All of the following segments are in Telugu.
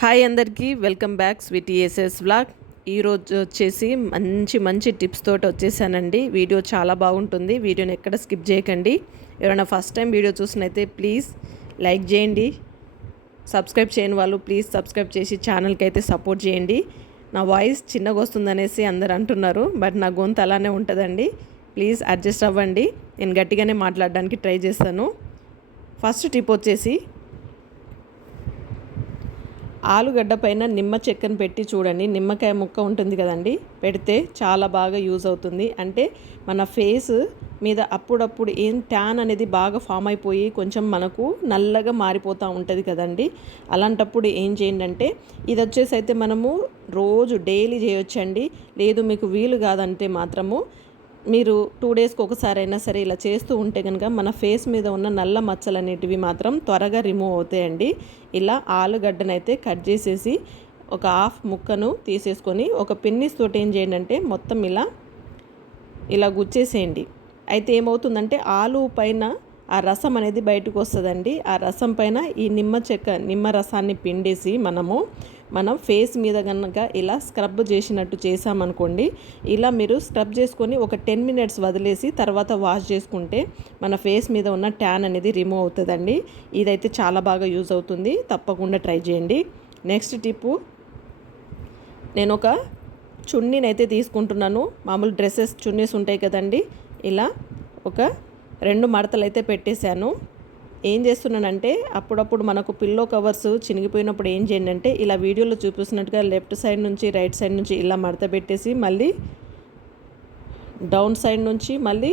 హాయ్ అందరికీ వెల్కమ్ బ్యాక్ స్వీటీ ఏసెస్ వ్లాగ్. ఈరోజు వచ్చేసి మంచి మంచి టిప్స్ తోటి వచ్చేసానండి. వీడియో చాలా బాగుంటుంది వీడియోని ఎక్కడ స్కిప్ చేయకండి. ఎవరైనా ఫస్ట్ టైం వీడియో చూసినైతే ప్లీజ్ లైక్ చేయండి. సబ్స్క్రైబ్ చేయని వాళ్ళు ప్లీజ్ సబ్స్క్రైబ్ చేసి ఛానల్కి అయితే సపోర్ట్ చేయండి. నా వాయిస్ చిన్నగా వస్తుందనేసి అందరు అంటున్నారు బట్ నా గొంతు అలానే ఉంటుందండి. ప్లీజ్ అడ్జస్ట్ అవ్వండి నేను గట్టిగానే మాట్లాడడానికి ట్రై చేస్తాను. ఫస్ట్ టిప్ వచ్చేసి ఆలుగడ్డ పైన నిమ్మ చెక్కను పెట్టి చూడండి. నిమ్మకాయ ముక్క ఉంటుంది కదండి. పెడితే చాలా బాగా యూజ్ అవుతుంది. అంటే మన ఫేస్ మీద అప్పుడప్పుడు ఏం ట్యాన్ అనేది బాగా ఫామ్ అయిపోయి కొంచెం మనకు నల్లగా మారిపోతూ ఉంటుంది కదండి. అలాంటప్పుడు ఏం చేయండి అంటే ఇది వచ్చేసి అయితే మనము రోజు డైలీ చేయొచ్చండి. లేదు మీకు వీలు కాదంటే మాత్రము మీరు టూ డేస్కి ఒకసారి అయినా సరే ఇలా చేస్తూ ఉంటే కనుక మన ఫేస్ మీద ఉన్న నల్ల మచ్చలు అనేటివి మాత్రం త్వరగా రిమూవ్ అవుతాయండి. ఇలా ఆలుగడ్డనైతే కట్ చేసేసి ఒక హాఫ్ ముక్కను తీసేసుకొని ఒక పిన్నిస్ తోటి ఏం చేయండి అంటే మొత్తం ఇలా ఇలా గుచ్చేసేయండి. అయితే ఏమవుతుందంటే ఆలు పైన ఆ రసం అనేది బయటకు వస్తుందండి. ఆ రసం పైన ఈ నిమ్మ చెక్క నిమ్మ రసాన్ని పిండేసి మనము మనం ఫేస్ మీద కనుక ఇలా స్క్రబ్ చేసినట్టు చేసామనుకోండి ఇలా మీరు స్క్రబ్ చేసుకొని ఒక టెన్ మినిట్స్ వదిలేసి తర్వాత వాష్ చేసుకుంటే మన ఫేస్ మీద ఉన్న ట్యాన్ అనేది రిమూవ్ అవుతుందండి. ఇదైతే చాలా బాగా యూజ్ అవుతుంది. తప్పకుండా ట్రై చేయండి. నెక్స్ట్ టిప్పు నేను ఒక చున్నీనైతే తీసుకుంటున్నాను. మామూలు డ్రెస్సెస్ చున్నీస్ ఉంటాయి కదండి. ఇలా ఒక రెండు మడతలు అయితే పెట్టేశాను. ఏం చేస్తున్నానంటే అప్పుడప్పుడు మనకు పిల్లో కవర్స్ చినిగిపోయినప్పుడు ఏం చేయండి అంటే ఇలా వీడియోలో చూపిస్తున్నట్టుగా లెఫ్ట్ సైడ్ నుంచి రైట్ సైడ్ నుంచి ఇలా మడత పెట్టేసి మళ్ళీ డౌన్ సైడ్ నుంచి మళ్ళీ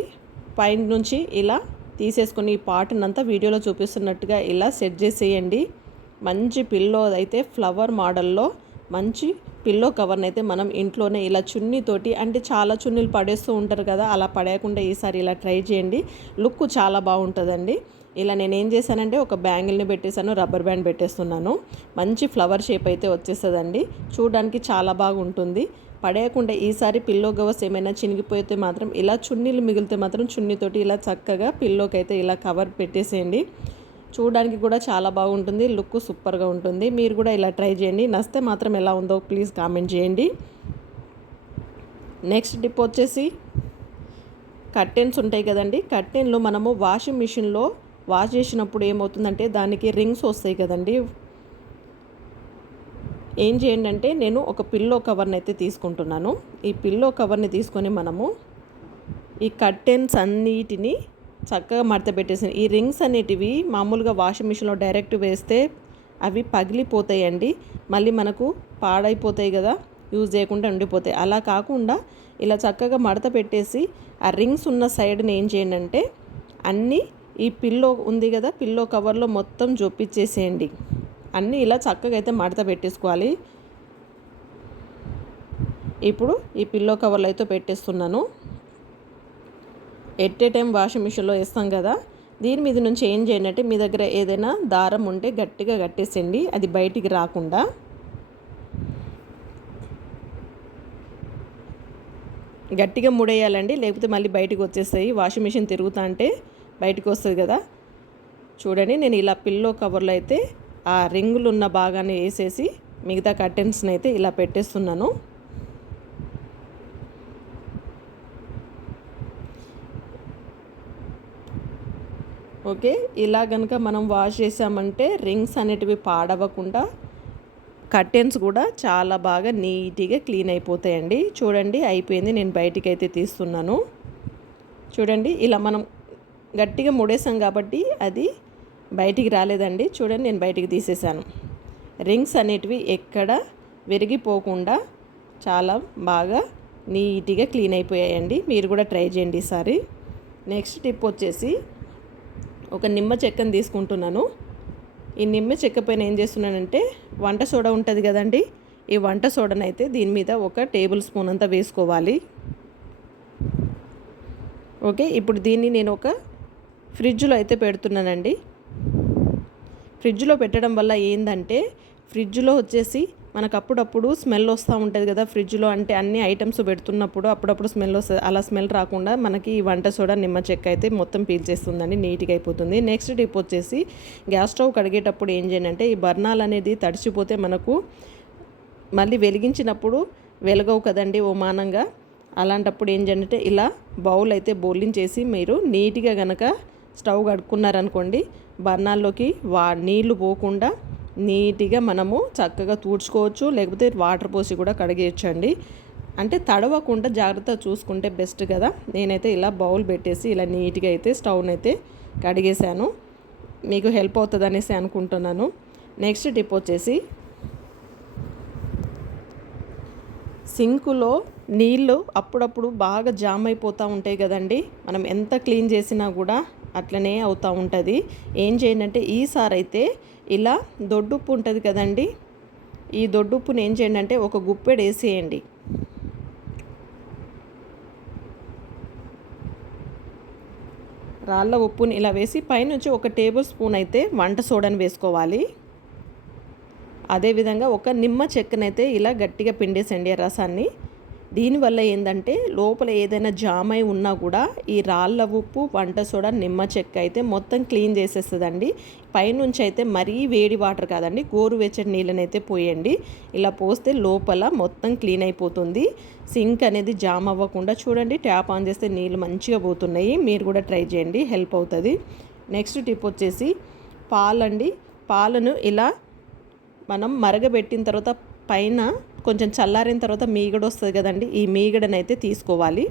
పైన నుంచి ఇలా తీసేసుకొని ఈ పాటనంతా వీడియోలో చూపిస్తున్నట్టుగా ఇలా సెట్ చేసేయండి. మంచి పిల్లో అయితే ఫ్లవర్ మోడల్లో మంచి పిల్లో కవర్ని అయితే మనం ఇంట్లోనే ఇలా చున్నీతోటి అంటే చాలా చున్నీలు పడేస్తూ ఉంటారు కదా అలా పడేయకుండా ఈసారి ఇలా ట్రై చేయండి. లుక్ చాలా బాగుంటుందండి. ఇలా నేను ఏం చేశానంటే ఒక బ్యాంగిల్ని పెట్టేశాను రబ్బర్ బ్యాండ్ పెట్టేస్తున్నాను. మంచి ఫ్లవర్ షేప్ అయితే వచ్చేస్తుందండి. చూడడానికి చాలా బాగుంటుంది. పడేయకుండా ఈసారి పిల్లో గవర్స్ ఏమైనా చినిగిపోతే మాత్రం ఇలా చున్నీలు మిగిలితే మాత్రం చున్నీతోటి ఇలా చక్కగా పిల్లోకి అయితే ఇలా కవర్ పెట్టేసేయండి. చూడడానికి కూడా చాలా బాగుంటుంది లుక్ సూపర్గా ఉంటుంది. మీరు కూడా ఇలా ట్రై చేయండి. నస్తే మాత్రం ఎలా ఉందో ప్లీజ్ కామెంట్ చేయండి. నెక్స్ట్ టిప్ వచ్చేసి కర్టెన్స్ ఉంటాయి కదండి. కర్టెన్లు మనము వాషింగ్ మిషన్లో వాష్ చేసినప్పుడు ఏమవుతుందంటే దానికి రింగ్స్ వస్తాయి కదండి. ఏం చేయండి అంటే నేను ఒక పిల్లో కవర్ని అయితే తీసుకుంటున్నాను. ఈ పిల్లో కవర్ని తీసుకొని మనము ఈ కర్టెన్స్ అన్నిటిని చక్కగా మడత పెట్టేసాను ఈ రింగ్స్ అనేటివి మామూలుగా వాషింగ్ మిషన్లో డైరెక్ట్ వేస్తే అవి పగిలిపోతాయండి. మళ్ళీ మనకు పాడైపోతాయి కదా యూజ్ చేయకుండా ఉండిపోతాయి. అలా కాకుండా ఇలా చక్కగా మడత పెట్టేసి ఆ రింగ్స్ ఉన్న సైడ్ని ఏం చేయండి అంటే అన్నీ ఈ పిల్లో ఉంది కదా పిల్లో కవర్లో మొత్తం జొప్పించేసేయండి అన్నీ ఇలా చక్కగా అయితే మడత పెట్టేసుకోవాలి. ఇప్పుడు ఈ పిల్లో కవర్లు అయితే పెట్టేస్తున్నాను. ఎట్ ఏ టైం వాషింగ్ మిషన్లో వేస్తాం కదా దీని మీద నుంచి ఏం చేయండి మీ దగ్గర ఏదైనా దారం ఉంటే గట్టిగా కట్టేసండి అది బయటికి రాకుండా. గట్టిగా ముడేయాలండి లేకపోతే మళ్ళీ బయటకు వచ్చేస్తాయి. వాషింగ్ మిషన్ తిరుగుతా అంటే బయటకు వస్తుంది కదా. చూడండి నేను ఇలా పిల్లో కవర్లో అయితే ఆ రింగులు ఉన్న భాగాన్ని వేసేసి మిగతా కర్టెన్స్ని అయితే ఇలా పెట్టేస్తున్నాను. ఓకే? ఇలా కనుక మనం వాష్ చేసామంటే రింగ్స్ అనేటివి పాడవకుండా కర్టెన్స్ కూడా చాలా బాగా నీట్గా క్లీన్ అయిపోతాయండి. చూడండి అయిపోయింది. నేను బయటికి అయితే తీస్తున్నాను. చూడండి ఇలా మనం గట్టిగా ముడేసాం కాబట్టి అది బయటికి రాలేదండి. చూడండి నేను బయటికి తీసేసాను రింగ్స్ అనేటివి ఎక్కడ విరిగిపోకుండా చాలా బాగా నీట్గా క్లీన్ అయిపోయాయండి. మీరు కూడా ట్రై చేయండి ఈసారి. నెక్స్ట్ టిప్ వచ్చేసి ఒక నిమ్మ చెక్కను తీసుకుంటున్నాను. ఈ నిమ్మ చెక్క పైన ఏం చేస్తున్నానంటే వంట సోడా ఉంటుంది కదండి ఈ వంట సోడాను అయితే దీని మీద ఒక టేబుల్ స్పూన్ అంతా వేసుకోవాలి. ఓకే ఇప్పుడు దీన్ని నేను ఒక ఫ్రిడ్జ్లో అయితే పెడుతున్నానండి. ఫ్రిడ్జ్లో పెట్టడం వల్ల ఏంటంటే ఫ్రిడ్జ్లో వచ్చేసి మనకు అప్పుడప్పుడు స్మెల్ వస్తూ ఉంటుంది కదా ఫ్రిడ్జ్లో అంటే అన్ని ఐటమ్స్ పెడుతున్నప్పుడు అప్పుడప్పుడు స్మెల్ వస్తుంది. అలా స్మెల్ రాకుండా మనకి ఈ వంట సోడా నిమ్మ చెక్క అయితే మొత్తం పీల్చేస్తుందండి నీట్గా అయిపోతుంది. నెక్స్ట్ టిప్ వచ్చేసి గ్యాస్ స్టవ్ కడిగేటప్పుడు ఏం చేయండి అంటే ఈ బర్నాలు అనేది తడిచిపోతే మనకు మళ్ళీ వెలిగించినప్పుడు వెలగవు కదండి ఓమానంగా. అలాంటప్పుడు ఏం చేయండి అంటే ఇలా బౌల్ అయితే బౌలించేసి మీరు నీట్గా గనక స్టవ్ కడుక్కున్నారనుకోండి బర్నాల్లోకి వా నీళ్ళు పోకుండా నీట్గా మనము చక్కగా తుడుచుకోవచ్చు లేకపోతే వాటర్ పోసి కూడా కడిగేయచ్చండి. అంటే తడవకుండా జాగ్రత్త చూసుకుంటే బెస్ట్ కదా. నేనైతే ఇలా బౌల్ పెట్టేసి ఇలా నీట్గా అయితే స్టవ్ని అయితే కడిగేశాను. మీకు హెల్ప్ అవుతుంది అనేసి అనుకుంటున్నాను. నెక్స్ట్ టిప్ వచ్చేసి సింకులో నీళ్ళు అప్పుడప్పుడు బాగా జామ్ అయిపోతూ ఉంటాయి కదండి. మనం ఎంత క్లీన్ చేసినా కూడా అట్లనే అవుతూ ఉంటుంది. ఏం చేయండి అంటే ఈసారి అయితే ఇలా దొడ్డుప్పు ఉంటుంది కదండి. ఈ దొడ్డుప్పుని ఏం చేయండి అంటే ఒక గుప్పెడు వేసేయండి. రాళ్ళ ఉప్పుని ఇలా వేసి పైనుంచి ఒక టేబుల్ స్పూన్ అయితే వంట సోడాని వేసుకోవాలి. అదేవిధంగా ఒక నిమ్మ చెక్కనైతే ఇలా గట్టిగా పిండేసండి ఆ రసాన్ని. దీనివల్ల ఏంటంటే లోపల ఏదైనా జామ్ అయి ఉన్నా కూడా ఈ రాళ్ళ ఉప్పు వంట సోడా నిమ్మ చెక్క అయితే మొత్తం క్లీన్ చేసేస్తుందండి. పైనుంచి అయితే మరీ వేడి వాటర్ కాదండి గోరువెచ్చని నీళ్ళని అయితే పోయండి. ఇలా పోస్తే లోపల మొత్తం క్లీన్ అయిపోతుంది. సింక్ అనేది జామ్ అవ్వకుండా చూడండి ట్యాప్ ఆన్ చేస్తే నీళ్ళు మంచిగా పోతున్నాయి. మీరు కూడా ట్రై చేయండి హెల్ప్ అవుతుంది. నెక్స్ట్ టిప్ వచ్చేసి పాలండి. పాలను ఇలా మనం మరగబెట్టిన తర్వాత పైన కొంచెం చల్లారిన తర్వాత మీగడ వస్తుంది కదండి ఈ మీగడనైతే తీసుకోవాలి.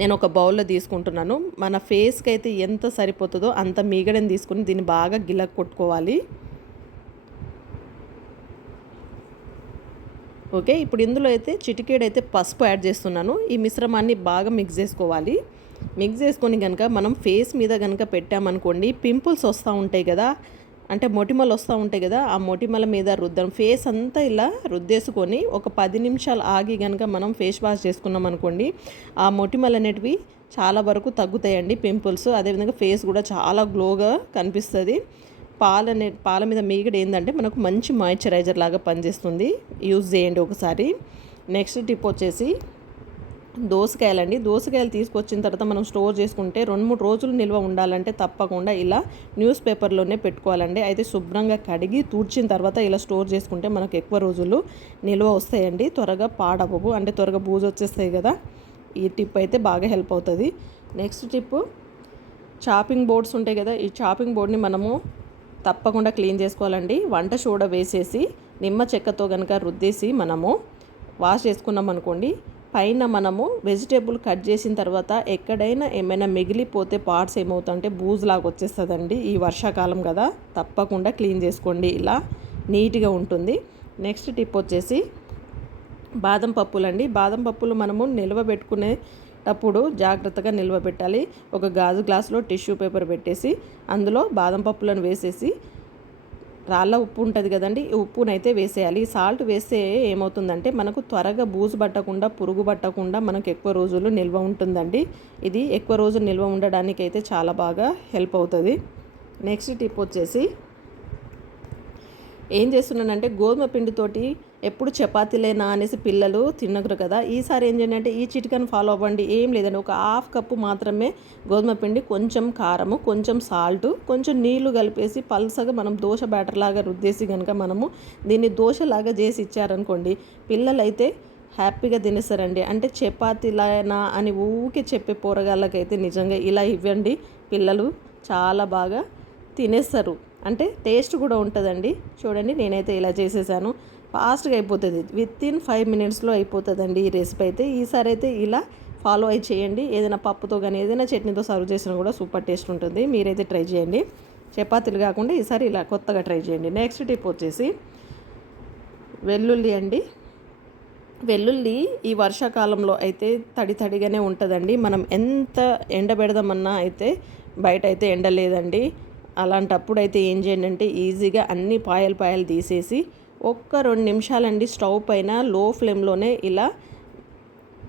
నేను ఒక బౌల్లో తీసుకుంటున్నాను. మన ఫేస్కి అయితే ఎంత సరిపోతుందో అంత మీగడని తీసుకుని దీన్ని బాగా గిలక్ కొట్టుకోవాలి. ఓకే ఇప్పుడు ఇందులో అయితే చిటికేడైతే పసుపు యాడ్ చేస్తున్నాను. ఈ మిశ్రమాన్ని బాగా మిక్స్ చేసుకోవాలి. మిక్స్ చేసుకొని కనుక మనం ఫేస్ మీద కనుక పెట్టామనుకోండి పింపుల్స్ వస్తూ ఉంటాయి కదా అంటే మొటిమలు వస్తూ ఉంటాయి కదా ఆ మొటిమల మీద రుద్దం ఫేస్ అంతా ఇలా రుద్దేసుకొని ఒక పది నిమిషాలు ఆగి కనుక మనం ఫేస్ వాష్ చేసుకున్నాం అనుకోండి ఆ మొటిమలు అనేటివి చాలా వరకు తగ్గుతాయండి పింపుల్స్. అదేవిధంగా ఫేస్ కూడా చాలా గ్లోగా కనిపిస్తుంది. పాలనే పాల మీద మీగడ ఏంటంటే మనకు మంచి మాయిశ్చరైజర్ లాగా పనిచేస్తుంది. యూజ్ చేయండి ఒకసారి. నెక్స్ట్ టిప్ వచ్చేసి దోసకాయలండి. దోసకాయలు తీసుకొచ్చిన తర్వాత మనం స్టోర్ చేసుకుంటే రెండు మూడు రోజులు నిల్వ ఉండాలంటే తప్పకుండా ఇలా న్యూస్ పేపర్లోనే పెట్టుకోవాలండి. అయితే శుభ్రంగా కడిగి తూడ్చిన తర్వాత ఇలా స్టోర్ చేసుకుంటే మనకు ఎక్కువ రోజులు నిల్వ వస్తాయండి. త్వరగా పాడవవు అంటే త్వరగా బూజు వచ్చేస్తాయి కదా. ఈ టిప్ అయితే బాగా హెల్ప్ అవుతుంది. నెక్స్ట్ టిప్ చాపింగ్ బోర్డ్స్ ఉంటాయి కదా. ఈ చాపింగ్ బోర్డ్ని మనము తప్పకుండా క్లీన్ చేసుకోవాలండి. వంట సోడా వేసేసి నిమ్మ చెక్కతో కనుక రుద్దేసి మనము వాష్ చేసుకున్నాం అనుకోండి పైన మనము వెజిటేబుల్ కట్ చేసిన తర్వాత ఎక్కడైనా ఏమైనా మిగిలిపోతే పార్ట్స్ ఏమవుతుందంటే బూజులాగా వచ్చేస్తుందండి ఈ వర్షాకాలం కదా. తప్పకుండా క్లీన్ చేసుకోండి. ఇలా నీట్గా ఉంటుంది. నెక్స్ట్ టిప్ వచ్చేసి బాదం పప్పులండి. బాదం పప్పులు మనము నిల్వ పెట్టుకునేటప్పుడు జాగ్రత్తగా నిల్వ పెట్టాలి. ఒక గాజు గ్లాసులో టిష్యూ పేపర్ పెట్టేసి అందులో బాదం పప్పులను వేసేసి రాళ్ళ ఉప్పు ఉంటుంది కదండి ఈ ఉప్పునైతే వేసేయాలి. సాల్ట్ వేస్తే ఏమవుతుందంటే మనకు త్వరగా బూజు పట్టకుండా పురుగు పట్టకుండా మనకు ఎక్కువ రోజులు నిల్వ ఉంటుందండి. ఇది ఎక్కువ రోజులు నిల్వ ఉండడానికి అయితే చాలా బాగా హెల్ప్ అవుతుంది. నెక్స్ట్ టిప్ వచ్చేసి ఏం చేస్తున్నానంటే గోధుమ పిండితోటి ఎప్పుడు చపాతీలేనా అనేసి పిల్లలు తినగరు కదా. ఈసారి ఏం చేయండి అంటే ఈ చిటికను ఫాలో అవ్వండి. ఏం లేదండి. ఒక హాఫ్ కప్పు మాత్రమే గోధుమ పిండి కొంచెం కారము కొంచెం సాల్ట్ కొంచెం నీళ్ళు కలిపేసి పల్సగా మనం దోశ బ్యాటర్ లాగా రుద్దేసి కనుక మనము దీన్ని దోశలాగా చేసి ఇచ్చారనుకోండి పిల్లలైతే హ్యాపీగా తినేస్తారండి. అంటే చపాతీలైనా అని ఊకే చెప్పే పోరగాళ్ళకైతే నిజంగా ఇలా ఇవ్వండి. పిల్లలు చాలా బాగా తినేస్తారు. అంటే టేస్ట్ కూడా ఉంటుందండి. చూడండి నేనైతే ఇలా చేసేసాను. ఫాస్ట్గా అయిపోతుంది. విత్ ఇన్ ఫైవ్ మినిట్స్లో అయిపోతుందండి ఈ రెసిపీ అయితే. ఈసారి అయితే ఇలా ఫాలో అయి చేయండి. ఏదైనా పప్పుతో కానీ ఏదైనా చట్నీతో సర్వ్ చేసినా కూడా సూపర్ టేస్ట్ ఉంటుంది. మీరైతే ట్రై చేయండి. చపాతీలు కాకుండా ఈసారి ఇలా కొత్తగా ట్రై చేయండి. నెక్స్ట్ టిప్ వచ్చేసి వెల్లుల్లి అండి. వెల్లుల్లి ఈ వర్షాకాలంలో అయితే తడి తడిగానే ఉంటుందండి. మనం ఎంత ఎండబెడదామన్నా అయితే బయట అయితే ఎండ లేదండి అలాంటప్పుడు అయితే ఏం చేయండి అంటే ఈజీగా అన్ని పాయలు పాయలు తీసేసి ఒక్క రెండు నిమిషాలండి స్టవ్ పైన లో ఫ్లేమ్లోనే ఇలా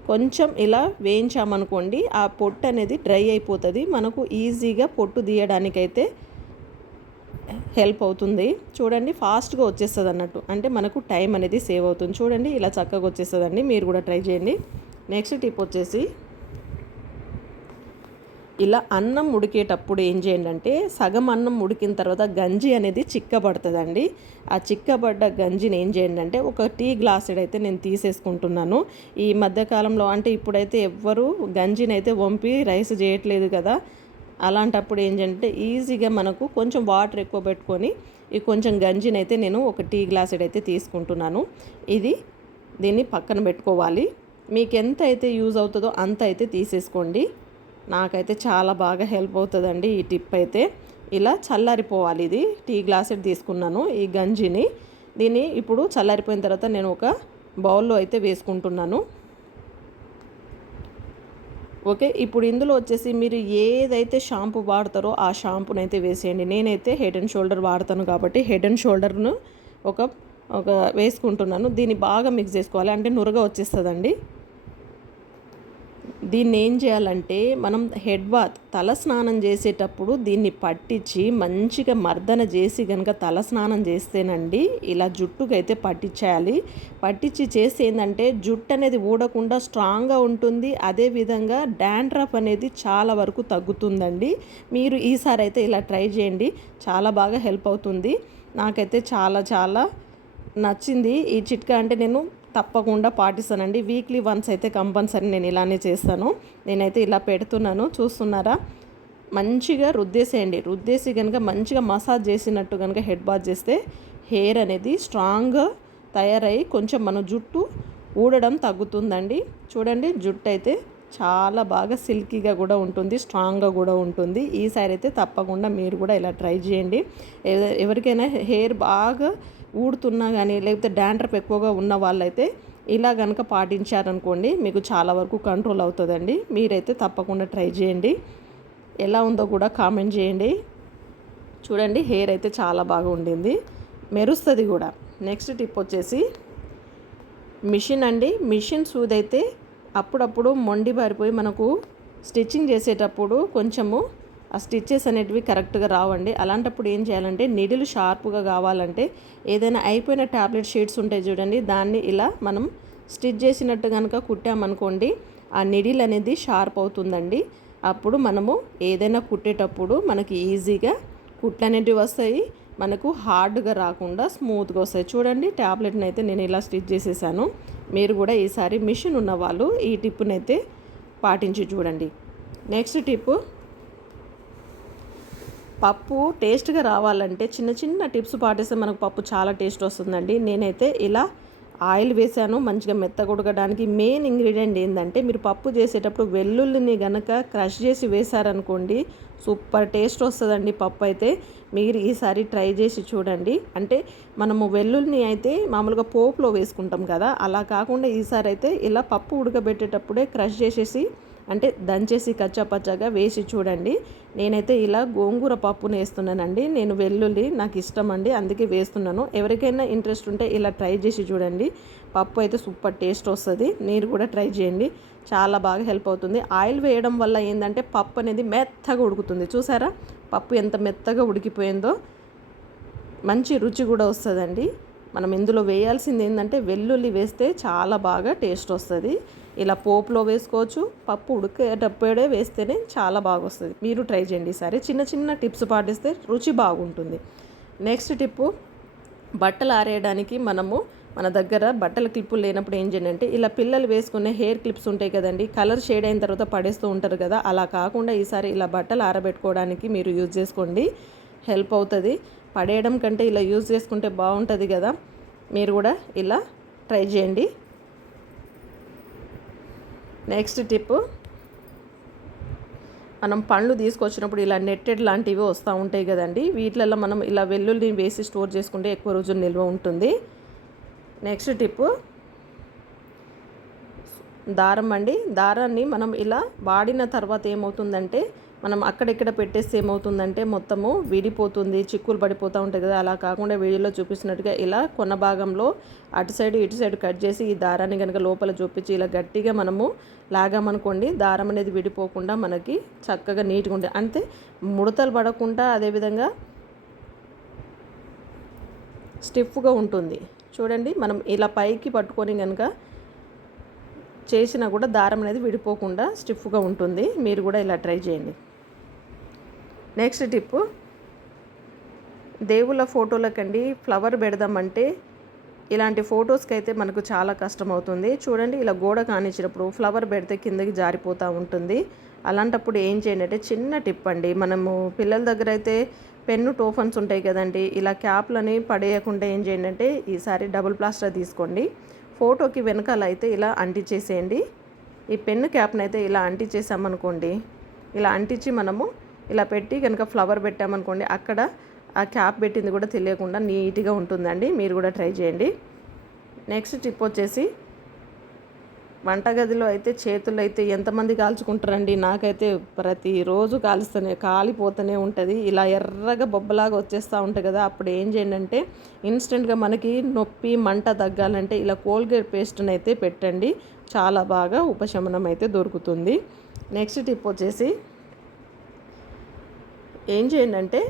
కొంచెం ఇలా వేయించామనుకోండి ఆ పొట్టు అనేది డ్రై అయిపోతుంది. మనకు ఈజీగా పొట్టు తీయడానికైతే హెల్ప్ అవుతుంది. చూడండి ఫాస్ట్గా వచ్చేస్తుంది అన్నట్టు అంటే మనకు టైం అనేది సేవ్ అవుతుంది. చూడండి ఇలా చక్కగా వచ్చేస్తుందండి. మీరు కూడా ట్రై చేయండి. నెక్స్ట్ టిప్ వచ్చేసి ఇలా అన్నం ఉడికేటప్పుడు ఏం చేయండి అంటే సగం అన్నం ఉడికిన తర్వాత గంజి అనేది చిక్కబడుతుందండి. ఆ చిక్కబడ్డ గంజిని ఏం చేయండి అంటే ఒక టీ గ్లాస్ అయితే నేను తీసేసుకుంటున్నాను. ఈ మధ్యకాలంలో అంటే ఇప్పుడైతే ఎవ్వరు గంజిని అయితే వంపి రైస్ చేయట్లేదు కదా. అలాంటప్పుడు ఏంటంటే ఈజీగా మనకు కొంచెం వాటర్ ఎక్కువ పెట్టుకొని ఈ కొంచెం గంజిని అయితే నేను ఒక టీ గ్లాస్ అయితే తీసుకుంటున్నాను. ఇది దీన్ని పక్కన పెట్టుకోవాలి. మీకు ఎంత అయితే యూజ్ అవుతుందో అంత అయితే తీసేసుకోండి. నాకైతే చాలా బాగా హెల్ప్ అవుతుందండి ఈ టిప్ అయితే. ఇలా చల్లారిపోవాలి ఇది. టీ గ్లాస్ తీసుకున్నాను ఈ గంజిని. దీన్ని ఇప్పుడు చల్లారిపోయిన తర్వాత నేను ఒక బౌల్లో అయితే వేసుకుంటున్నాను. ఓకే ఇప్పుడు ఇందులో వచ్చేసి మీరు ఏదైతే షాంపూ వాడతారో ఆ షాంపూని అయితే వేసేయండి. నేనైతే హెడ్ అండ్ షోల్డర్ వాడతాను కాబట్టి హెడ్ అండ్ షోల్డర్ను ఒక ఒక వేసుకుంటున్నాను. దీన్ని బాగా మిక్స్ చేసుకోవాలి. అంటే నురగ వచ్చేస్తుందండి. దీన్ని ఏం చేయాలంటే మనం హెడ్ బాత్ తల స్నానం చేసేటప్పుడు దీన్ని పట్టించి మంచిగా మర్దన చేసి కనుక తల స్నానం చేస్తేనండి ఇలా జుట్టుకు అయితే పట్టించేయాలి. పట్టించి చేస్తే ఏంటంటే జుట్టు అనేది ఊడకుండా స్ట్రాంగ్గా ఉంటుంది. అదేవిధంగా డాండ్రఫ్ అనేది చాలా వరకు తగ్గుతుందండి. మీరు ఈసారి అయితే ఇలా ట్రై చేయండి. చాలా బాగా హెల్ప్ అవుతుంది. నాకైతే చాలా చాలా నచ్చింది ఈ చిట్కా. అంటే నేను తప్పకుండా పాటిస్తానండి. వీక్లీ వన్స్ అయితే కంపల్సరీ నేను ఇలానే చేస్తాను. నేనైతే ఇలా పెడుతున్నాను. చూస్తున్నారా? మంచిగా రుద్దేసేయండి. రుద్దేసి కనుక మంచిగా మసాజ్ చేసినట్టు కనుక హెడ్ బాత్ చేస్తే హెయిర్ అనేది స్ట్రాంగ్గా తయారై కొంచెం మన జుట్టు ఊడడం తగ్గుతుందండి. చూడండి జుట్టు అయితే చాలా బాగా సిల్కీగా కూడా ఉంటుంది స్ట్రాంగ్గా కూడా ఉంటుంది. ఈసారి అయితే తప్పకుండా మీరు కూడా ఇలా ట్రై చేయండి. ఎవరికైనా హెయిర్ బాగా ఊడుతున్నా కానీ లేకపోతే డాండ్రప్ ఎక్కువగా ఉన్న వాళ్ళైతే ఇలా కనుక పాటించారనుకోండి మీకు చాలా వరకు కంట్రోల్ అవుతుందండి. మీరైతే తప్పకుండా ట్రై చేయండి. ఎలా ఉందో కూడా కామెంట్ చేయండి. చూడండి హెయిర్ అయితే చాలా బాగా ఉండింది. మెరుస్తుంది కూడా. నెక్స్ట్ టిప్ వచ్చేసి మిషన్ అండి. మిషన్ సూద్ అయితే అప్పుడప్పుడు మొండి బారిపోయి మనకు స్టిచ్చింగ్ చేసేటప్పుడు కొంచెము ఆ స్టిచ్చెస్ అనేటివి కరెక్ట్గా రావండి. అలాంటప్పుడు ఏం చేయాలంటే నిడిలు షార్ప్గా కావాలంటే ఏదైనా అయిపోయిన ట్యాబ్లెట్ షీట్స్ ఉంటాయి చూడండి దాన్ని ఇలా మనం స్టిచ్ చేసినట్టు కనుక కుట్టామనుకోండి ఆ నిడిల్ అనేది షార్ప్ అవుతుందండి. అప్పుడు మనము ఏదైనా కుట్టేటప్పుడు మనకి ఈజీగా కుట్లు అనేటివి వస్తాయి. మనకు హార్డ్గా రాకుండా స్మూత్గా వస్తాయి. చూడండి ట్యాబ్లెట్ని అయితే నేను ఇలా స్టిచ్ చేసేసాను. మీరు కూడా ఈసారి మిషన్ ఉన్న వాళ్ళు ఈ టిప్పునైతే పాటించి చూడండి. నెక్స్ట్ టిప్పు పప్పు టేస్ట్గా రావాలంటే చిన్న చిన్న టిప్స్ పాటిస్తే మనకు పప్పు చాలా టేస్ట్ వస్తుందండి. నేనైతే ఇలా ఆయిల్ వేసాను మంచిగా మెత్తగొడగడానికి మెయిన్ ఇంగ్రీడియంట్ ఏంటంటే మీరు పప్పు చేసేటప్పుడు వెల్లుల్లిని గనక క్రష్ చేసి వేశారనుకోండి సూపర్ టేస్ట్ వస్తుందండి పప్పు అయితే. మీరు ఈసారి ట్రై చేసి చూడండి. అంటే మనము వెల్లుల్ని అయితే మామూలుగా పోపులో వేసుకుంటాం కదా అలా కాకుండా ఈసారి అయితే ఇలా పప్పు ఉడకబెట్టేటప్పుడే క్రష్ చేసేసి అంటే దంచేసి కచ్చాపచ్చాగా వేసి చూడండి. నేనైతే ఇలా గోంగూర పప్పును వేస్తున్నానండి. నేను వెల్లుల్లి నాకు ఇష్టం అండి అందుకే వేస్తున్నాను. ఎవరికైనా ఇంట్రెస్ట్ ఉంటే ఇలా ట్రై చేసి చూడండి. పప్పు అయితే సూపర్ టేస్ట్ వస్తుంది. మీరు కూడా ట్రై చేయండి. చాలా బాగా హెల్ప్ అవుతుంది. ఆయిల్ వేయడం వల్ల ఏంటంటే పప్పు అనేది మెత్తగా ఉడుకుతుంది. చూసారా? పప్పు ఎంత మెత్తగా ఉడికిపోయిందో. మంచి రుచి కూడా వస్తుందండి. మనం ఇందులో వేయాల్సింది ఏంటంటే వెల్లుల్లి వేస్తే చాలా బాగా టేస్ట్ వస్తుంది. ఇలా పోపులో వేసుకోవచ్చు పప్పు ఉడికేటప్పుడే వేస్తేనే చాలా బాగా వస్తుంది మీరు ట్రై చేయండి ఈసారి చిన్న చిన్న టిప్స్ పాటిస్తే రుచి బాగుంటుంది. నెక్స్ట్ టిప్పు బట్టలు ఆరేయడానికి మనము మన దగ్గర బట్టల క్లిప్పులు లేనప్పుడు ఏం చేయండి అంటే ఇలా పిల్లలు వేసుకునే హెయిర్ క్లిప్స్ ఉంటాయి కదండి కలర్ షేడ్ అయిన తర్వాత పడేస్తూ ఉంటారు కదా అలా కాకుండా ఈసారి ఇలా బట్టలు ఆరబెట్టుకోవడానికి మీరు యూజ్ చేసుకోండి. హెల్ప్ అవుతుంది. పడేయడం కంటే ఇలా యూజ్ చేసుకుంటే బాగుంటుంది కదా మీరు కూడా ఇలా ట్రై చేయండి. నెక్స్ట్ టిప్ మనం పండ్లు తీసుకొచ్చినప్పుడు ఇలా నెట్టెడ్ లాంటివి వస్తూ ఉంటాయి కదండి. వీటిలలో మనం ఇలా వెల్లుల్ని వేసి స్టోర్ చేసుకుంటే ఎక్కువ రోజులు నిల్వ ఉంటుంది. నెక్స్ట్ టిప్ దారం అండి. దారాన్ని మనం ఇలా వాడిన తర్వాత ఏమవుతుందంటే మనం అక్కడెక్కడ పెట్టేస్తే ఏమవుతుందంటే మొత్తము విడిపోతుంది చిక్కులు పడిపోతూ ఉంటాయి కదా. అలా కాకుండా వీడియోలో చూపిస్తున్నట్టుగా ఇలా కొన్న భాగంలో అటు సైడ్ ఇటు సైడ్ కట్ చేసి ఈ దారాన్ని కనుక లోపల చూపించి ఇలా గట్టిగా మనము లాగామనుకోండి దారం అనేది విడిపోకుండా మనకి చక్కగా నీట్గా ఉంటుంది అంతే. ముడతలు పడకుండా అదేవిధంగా స్టిఫ్గా ఉంటుంది. చూడండి మనం ఇలా పైకి పట్టుకొని కనుక చేసినా కూడా దారం అనేది విడిపోకుండా స్టిఫ్గా ఉంటుంది. మీరు కూడా ఇలా ట్రై చేయండి. నెక్స్ట్ టిప్ దేవుళ్ళ ఫోటోలకండి ఫ్లవర్ పెడదామంటే ఇలాంటి ఫొటోస్కి అయితే మనకు చాలా కష్టం అవుతుంది చూడండి ఇలా గోడ కానిచ్చినప్పుడు ఫ్లవర్ పెడితే కిందకి జారిపోతూ ఉంటుంది. అలాంటప్పుడు ఏం చేయండి అంటే చిన్న టిప్ అండి. మనము పిల్లల దగ్గర అయితే పెన్ను టోఫన్స్ ఉంటాయి కదండి ఇలా క్యాప్లని పడేయకుండా ఏం చేయండి అంటే ఈసారి డబుల్ ప్లాస్టర్ తీసుకోండి. ఫోటోకి వెనకాల అయితే ఇలా అంటించేసేయండి ఈ పెన్ను క్యాప్ని అయితే ఇలా అంటించేసామనుకోండి ఇలా అంటించి మనము ఇలా పెట్టి కనుక ఫ్లవర్ పెట్టామనుకోండి అక్కడ ఆ క్యాప్ పెట్టింది కూడా తెలియకుండా నీట్గా ఉంటుందండి. మీరు కూడా ట్రై చేయండి. నెక్స్ట్ టిప్ వచ్చేసి వంటగదిలో అయితే చేతులు అయితే ఎంతమంది కాల్చుకుంటారండి? నాకైతే ప్రతిరోజు కాలుస్తూనే కాలిపోతూనే ఉంటుంది. ఇలా ఎర్రగా బొబ్బలాగా వచ్చేస్తూ ఉంటుంది కదా అప్పుడు ఏం చేయండి అంటే ఇన్స్టెంట్గా మనకి నొప్పి మంట తగ్గాలంటే ఇలా కోల్గేట్ పేస్ట్ని అయితే పెట్టండి. చాలా బాగా ఉపశమనం అయితే దొరుకుతుంది. నెక్స్ట్ టిప్ వచ్చేసి ఏం చేయండి అంటే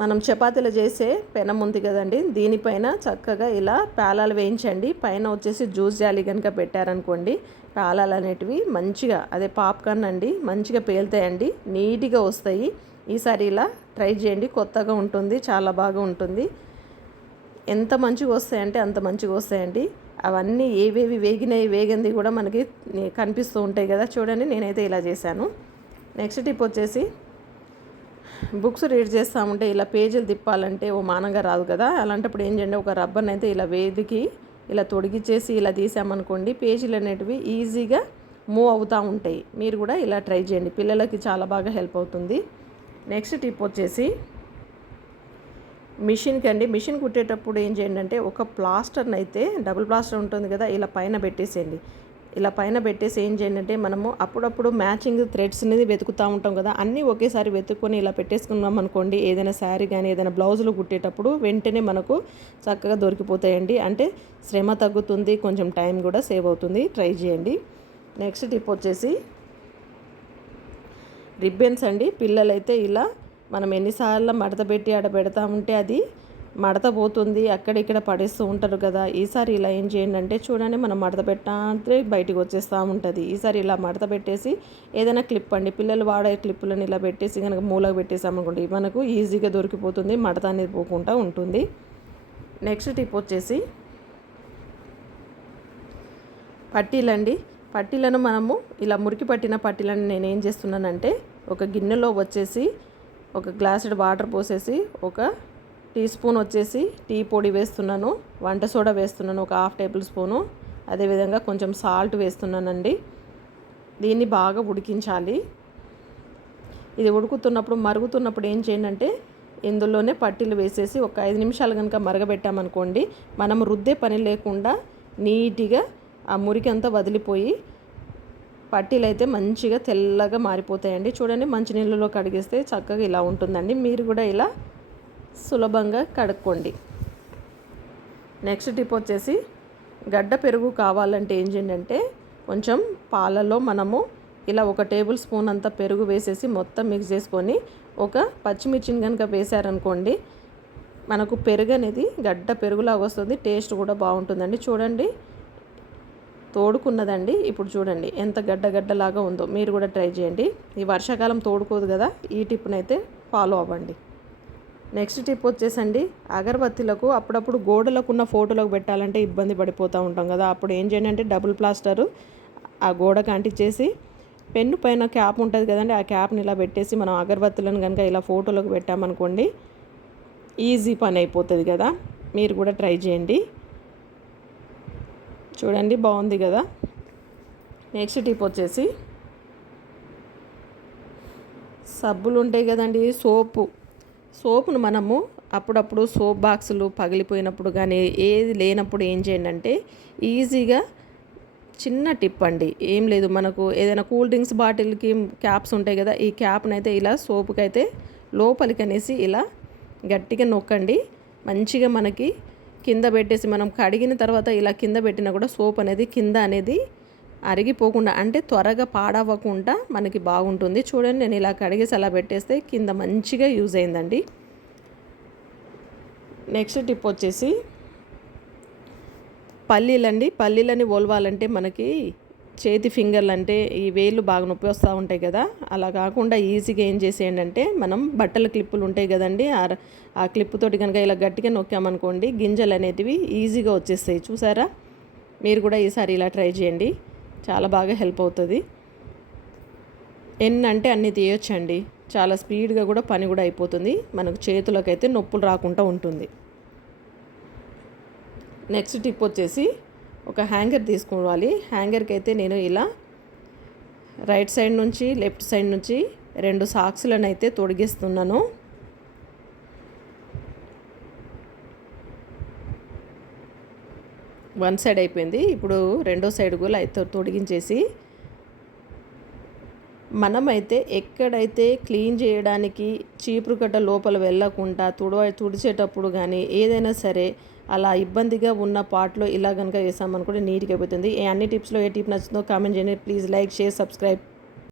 మనం చపాతీలు చేసే పెనం ఉంది కదండి దీనిపైన చక్కగా ఇలా పేలాలు వేయించండి. పైన వచ్చేసి జ్యూస్ జాలి కనుక పెట్టారనుకోండి పేలాలు అనేటివి మంచిగా అదే పాప్కార్న్ అండి మంచిగా పేలుతాయండి నీట్గా వస్తాయి. ఈసారి ఇలా ట్రై చేయండి కొత్తగా ఉంటుంది చాలా బాగా ఉంటుంది. ఎంత మంచిగా వస్తాయంటే అంత మంచిగా వస్తాయండి. అవన్నీ ఏవేవి వేగినాయి వేగింది కూడా మనకి కనిపిస్తూ ఉంటాయి కదా చూడండి నేనైతే ఇలా చేశాను. నెక్స్ట్ టిప్ వచ్చేసి బుక్స్ రీడ్ చేస్తూ ఉంటే ఇలా పేజీలు తిప్పాలంటే ఓ మానంగా రాదు కదా? అలాంటప్పుడు ఏం చేయండి? ఒక రబ్బర్ని అయితే ఇలా వేదికి ఇలా తొడిగిచ్చేసి ఇలా తీసామనుకోండి పేజీలు అనేటివి ఈజీగా మూవ్ అవుతూ ఉంటాయి. మీరు కూడా ఇలా ట్రై చేయండి. పిల్లలకి చాలా బాగా హెల్ప్ అవుతుంది. నెక్స్ట్ టిప్ వచ్చేసి మిషన్కి అండి. మిషన్ కుట్టేటప్పుడు ఏం చేయండి అంటే ఒక ప్లాస్టర్ని అయితే డబుల్ ప్లాస్టర్ ఉంటుంది కదా ఇలా పైన పెట్టేసేయండి. ఇలా పైన పెట్టేసి ఏం చేయండి అంటే మనము అప్పుడప్పుడు మ్యాచింగ్ థ్రెడ్స్ అనేది వెతుకుతూ ఉంటాం కదా అన్నీ ఒకేసారి వెతుక్కొని ఇలా పెట్టేసుకున్నాం అనుకోండి ఏదైనా శారీ కానీ ఏదైనా బ్లౌజులు కుట్టేటప్పుడు వెంటనే మనకు చక్కగా దొరికిపోతాయండి. అంటే శ్రమ తగ్గుతుంది కొంచెం టైం కూడా సేవ్ అవుతుంది. ట్రై చేయండి. నెక్స్ట్ టిప్ వచ్చేసి రిబ్బన్స్ అండి. పిల్లలైతే ఇలా మనం ఎన్నిసార్లు మడత పెట్టి ఆడ పెడతా ఉంటే అది మడత పోతుంది అక్కడిక్కడ పడేస్తూ ఉంటారు కదా. ఈసారి ఇలా ఏం చేయండి అంటే చూడండి మనం మడత పెట్టే బయటికి వచ్చేస్తూ ఉంటుంది. ఈసారి ఇలా మడత పెట్టేసి ఏదైనా క్లిప్ అండి పిల్లలు వాడే క్లిప్పులను ఇలా పెట్టేసి కనుక మూలకు పెట్టేసామనుకోండి మనకు ఈజీగా దొరికిపోతుంది మడత అనేది పోకుండా ఉంటుంది. నెక్స్ట్ టిప్ వచ్చేసి పట్టీలండి. పట్టీలను మనము ఇలా మురికి పట్టిన పట్టీలను నేను ఏం చేస్తున్నానంటే ఒక గిన్నెలో వచ్చేసి ఒక గ్లాసుడ్ వాటర్ పోసేసి ఒక టీ స్పూన్ వచ్చేసి టీ పొడి వేస్తున్నాను వంట సోడా వేస్తున్నాను ఒక హాఫ్ టేబుల్ స్పూను. అదేవిధంగా కొంచెం సాల్ట్ వేస్తున్నానండి. దీన్ని బాగా ఉడికించాలి. ఇది ఉడుకుతున్నప్పుడు మరుగుతున్నప్పుడు ఏం చేయండి అంటే ఇందులోనే పట్టీలు వేసేసి ఒక ఐదు నిమిషాలు కనుక మరగబెట్టామనుకోండి మనం రుద్దే పని లేకుండా నీట్గా ఆ మురికి అంతా వదిలిపోయి పట్టీలు అయితే మంచిగా తెల్లగా మారిపోతాయండి. చూడండి మంచి నీళ్ళలో కడిగేస్తే చక్కగా ఇలా ఉంటుందండి. మీరు కూడా ఇలా సులభంగా కడుక్కోండి. నెక్స్ట్ టిప్ వచ్చేసి గడ్డ పెరుగు కావాలంటే ఏం చేయండి కొంచెం పాలలో మనము ఇలా ఒక టేబుల్ స్పూన్ అంతా పెరుగు వేసేసి మొత్తం మిక్స్ చేసుకొని ఒక పచ్చిమిర్చిని కనుక వేసారనుకోండి మనకు పెరుగు అనేది గడ్డ పెరుగులాగా వస్తుంది టేస్ట్ కూడా బాగుంటుందండి. చూడండి తోడుకున్నదండి. ఇప్పుడు చూడండి ఎంత గడ్డ గడ్డలాగా ఉందో మీరు కూడా ట్రై చేయండి. ఈ వర్షాకాలం తోడుకోదు కదా ఈ టిప్నైతే ఫాలో అవ్వండి. నెక్స్ట్ టిప్ వచ్చేసండి అగరబత్తిలకు అప్పుడప్పుడు గోడలకు ఉన్న ఫోటోలకు పెట్టాలంటే ఇబ్బంది పడిపోతూ ఉంటాం కదా. అప్పుడు ఏం చేయండి అంటే డబుల్ ప్లాస్టరు ఆ గోడకు అంటించేసి పెన్ను పైన క్యాప్ ఉంటుంది కదండి ఆ క్యాప్ని ఇలా పెట్టేసి మనం అగరబత్తులను కనుక ఇలా ఫోటోలకు పెట్టామనుకోండి ఈజీ పని అయిపోతుంది కదా. మీరు కూడా ట్రై చేయండి. చూడండి బాగుంది కదా. నెక్స్ట్ టిప్ వచ్చేసి సబ్బులు ఉంటాయి కదండి సోపు. సోపును మనము అప్పుడప్పుడు సోప్ బాక్సులు పగిలిపోయినప్పుడు కానీ ఏది లేనప్పుడు ఏం చేయండి అంటే ఈజీగా చిన్న టిప్ అండి. ఏం లేదు మనకు ఏదైనా కూల్ డ్రింక్స్ బాటిల్కి క్యాప్స్ ఉంటాయి కదా ఈ క్యాప్ని అయితే ఇలా సోపుకి అయితే లోపలికి అనేసి ఇలా గట్టిగా నొక్కండి. మంచిగా మనకి కింద పెట్టేసి మనం కడిగిన తర్వాత ఇలా కింద పెట్టినా కూడా సోప్ అనేది కింద అనేది అరిగిపోకుండా అంటే త్వరగా పాడవ్వకుండా మనకి బాగుంటుంది. చూడండి నేను ఇలా కడిగేసి అలా పెట్టేస్తే కింద మంచిగా యూజ్ అయిందండి. నెక్స్ట్ టిప్ వచ్చేసి పల్లీలండి. పల్లీలని ఒలవాలంటే మనకి చేతి ఫింగర్లు అంటే ఈ వేళ్ళు బాగా నొప్పి వస్తూ ఉంటాయి కదా. అలా కాకుండా ఈజీగా ఏం చేసేయండి అంటే మనం బట్టల క్లిప్పులు ఉంటాయి కదండి. ఆ ఆ కనుక ఇలా గట్టిగా నొక్కామనుకోండి గింజలు అనేటివి ఈజీగా వచ్చేస్తాయి. చూసారా? మీరు కూడా ఈసారి ఇలా ట్రై చేయండి. చాలా బాగా హెల్ప్ అవుతుంది. ఎన్ని అంటే అన్ని తీయొచ్చండి. చాలా స్పీడ్గా కూడా పని కూడా అయిపోతుంది. మనకు చేతులకైతే నొప్పులు రాకుండా ఉంటుంది. నెక్స్ట్ టిప్ వచ్చేసి ఒక హ్యాంగర్ తీసుకోవాలి. హ్యాంగర్కి అయితే నేను ఇలా రైట్ సైడ్ నుంచి లెఫ్ట్ సైడ్ నుంచి రెండు సాక్స్లను అయితే తొడిగిస్తున్నాను. వన్ సైడ్ అయిపోయింది. ఇప్పుడు రెండో సైడ్ కూడా అయితే తొడిగించేసి మనమైతే ఎక్కడైతే క్లీన్ చేయడానికి చీపురు కట్ట లోపల వెళ్ళకుండా తుడవ తుడిచేటప్పుడు కానీ ఏదైనా సరే అలా ఇబ్బందిగా ఉన్న పార్ట్లో ఇలా కనుక వేసామనుకుంటే నీట్గా అయిపోతుంది. ఈ అన్ని టిప్స్లో ఏ టిప్ నచ్చుతుందో కామెంట్ చేయండి. Please like share subscribe.